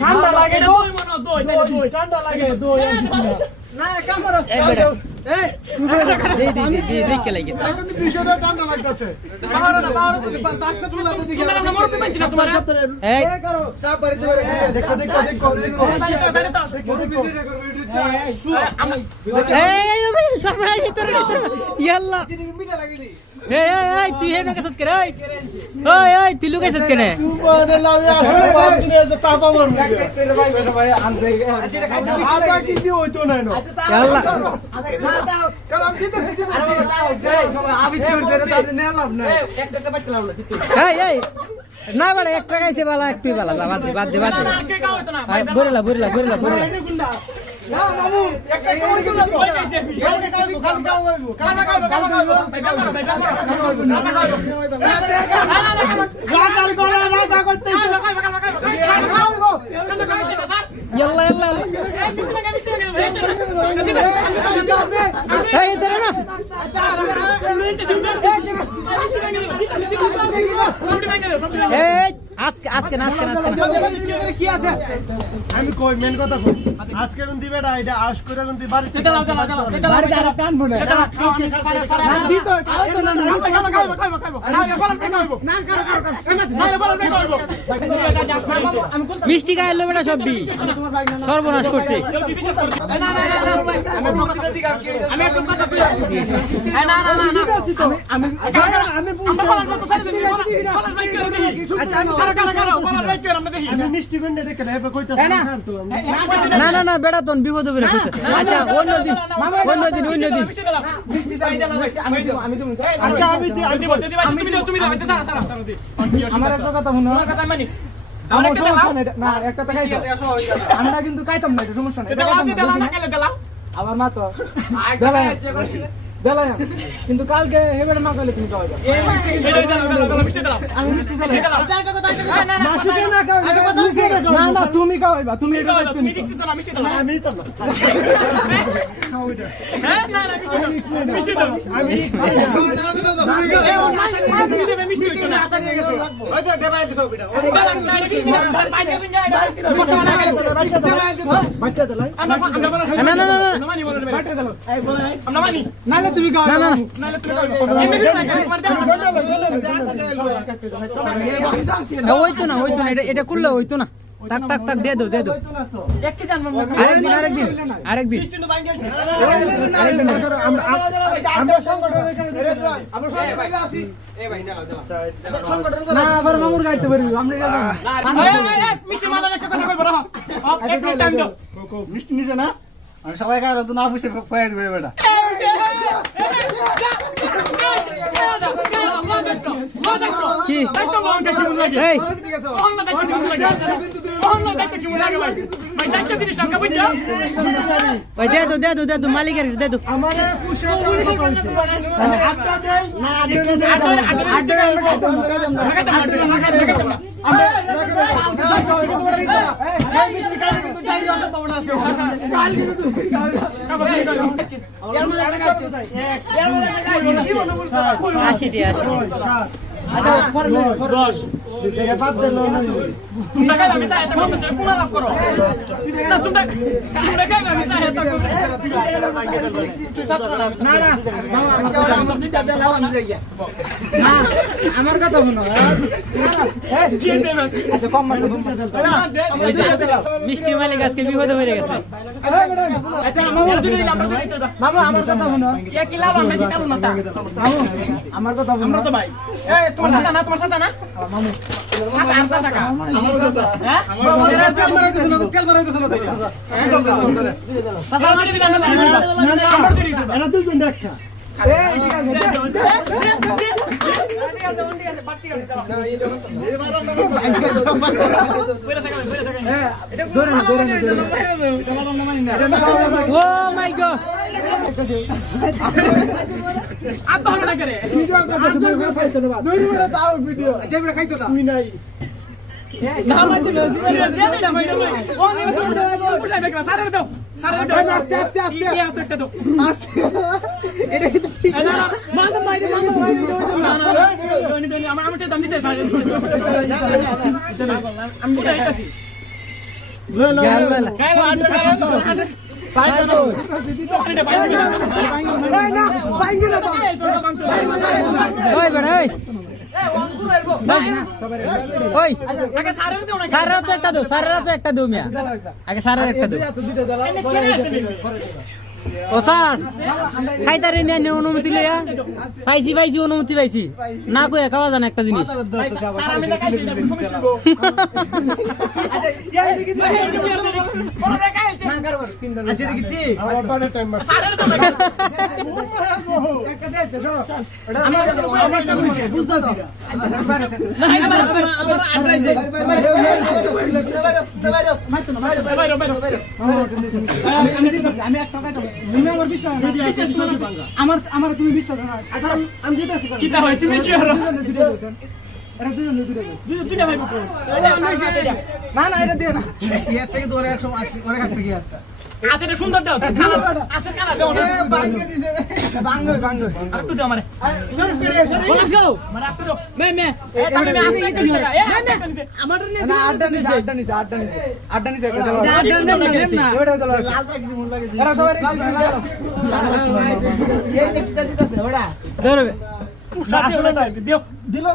ঠান্ডা লাগে মনো ঠান্ডা লাগে না না না না ভাই তুই হে না কাছত করে ওই ওই তুই লুকাইছ কেনে সুবহানে আসলে বাদ দিনে যে তাপা মরবে আদা কিছু হইতো না না ইয়াল্লা কারণ কি আমি তো জেরে তাদের নিলাম না এই এই না বাড়া এক টাকা আইছে বালা এক তুই বালা যা, বাদ দে বাদ দে বাদ দে বরিলা বরিলা বরিলা বরিলা না না আজকে আজকে না আজকে না আজকে কি আছে আমি কই মেন কথা কই আজকে কোন দিবে না এটা আশ করে কোন দিবে বাড়িতে চালা চালা এটা বাড়িতে আর টান বনে না দি তো তো না খাইবো খাইবো খাইবো খাইবো খাইবো না খাইবো না করো করো না খাইবো মিষ্টি গায়ে লোবে না সবটি সর্বনাশ করছে না না না আমি কথা একটু না না না আমি আমি আমি না না। না না না বেড়া তোন বিপদ হবে কইতেছে আচ্ছা অন্য দিন অন্য দিন অন্য দিন। আচ্ছা আমি দি- আমি দিব তুমি দাও তুমি দাও আচ্ছা সারা সারা সারা দি আমার একটা কথা শুনো আমার কিন্তু খাইতাম না সমস্যা নেই? আমার মা তো দেলাই কিন্তু কালকে হেবের না কইলে তুমি খাওয়াইবা আমি মিষ্টি দিলাম মাসুকে না খাওয়াইবা না না তুমি খাওয়াইবা তুমি এটা না, আমি নিতাম না আমি মিষ্টি দাও আমি মিষ্টি দিলাই না না না না নালে তুমি খাও না, না, না। হইতো না হইতো না এটা এটা করলে হইতো না তাক তাক তাক দে দো। দে দো আরেকদিন আরেকদিন আরেকদিন। আবার মামুর গাইতে পারি আমরা মিষ্টি না? আমি সবাই খাই তো না দেবে বেটা। কি? ওই দে দো দে দো দে দো মালিকের দে দো দেই আশি আমার কথা শুনো। আচ্ছা মিষ্টির মালিক আজকে বিপদে হয়ে গেছে। আমার কথা শুনো। আমার কথা শুনো। তো ভাই। এই তোমার চাচা না তোমার চাচা না মামু চাচা আর চাচা কা হ্যাঁ চাচা মারি দিলা দিলা আমার দিলি দিলা এটা দুজন একটা এই ঠিক আছে ধরে না ধরে না না ও মাই গড আব্বা না করে ভিডিও করতেছে ভিডিও খাইতো না দুই আচ্ছা খাইতো না না না না তো সারে দাও। সারে দাও আস্তে, আস্তে, আস্তে। ইয়া তো একটা দাও। আস্তে। এটা কিন্তু ঠিক। না না মাথা মাইরে মাথা মাইরে না না দনি দনি আমার আমি তো দাম। দিতে সারে আমি তো আইতাছি আরে ভাই এই না, বাইঙ্গে না। তো। এই তোর দোকান তো ওই বেড়া ওই ওই দাও সারেরা তো একটা দো সারেরা তো একটা দো মিয়া আগে সারের একটা দাও। ও স্যার খাইতারে নিয়ে অনুমতি লইয়া পাইছি পাইছি অনুমতি পাইছি না কই খাওয়া জানা একটা জিনিস আচ্ছা এটা কি ঠিক। আমার আমার। তুমি বিশ্বাস হয় না? আমার আমার তুমি বিশ্বাস হয় না আচ্ছা, আমি- কেন? কিটা তুমি কি। এটা দুজনে দুইটা দিয়েছেন। ভাই না না এটা দিয়ে না। ইয়ার থেকে তো একশো অনেক হাত থেকে ইয়ারটা হাতেটা সুন্দর দাও কালা হাতে কালা দাও। না বাঙ্গে দিছে। বাঙ্গই বাঙ্গই আর একটু দাও আমারে। বলাস গো মানে একটু মে মে। এ তুমি আসতে কি এ আসতে কি না আড্ডা নিছে আড্ডা নিছে আড্ডা নিছে আড্ডা নিছে একটা আড্ডা না, গেম না। ওটা দাও। লালটা কি মন লাগে এরা সবাই এই দেখতে দিতেছ না ধরবে। দিল।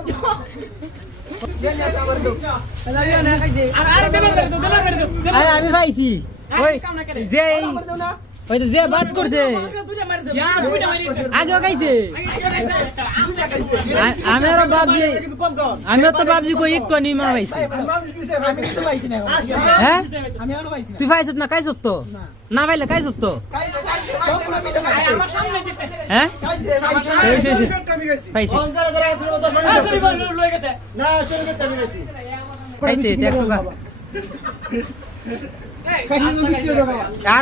আমি পাইছি। ওই যে এই- ওই যে বাট করছে। আগেও খাইছে। আ- আমি আরও ভাবছি আমিও তো ভাবছি কই একটু নিমা পাইছি। আমি তো পাইছি না হ্যাঁ? তুই পাইছত না খাইছত তো? না পাইলে খাইছত তো? আমার সামনে দিছে হ্যাঁ। পাইছি যারা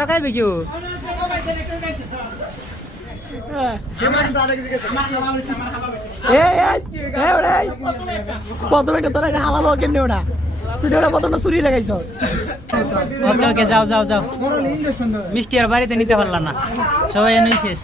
খাইবে কেউ প্রথমে যাও যাও যাও মিষ্টি আর বাড়িতে নিতে পারলাম না সবাই এনেই শেষ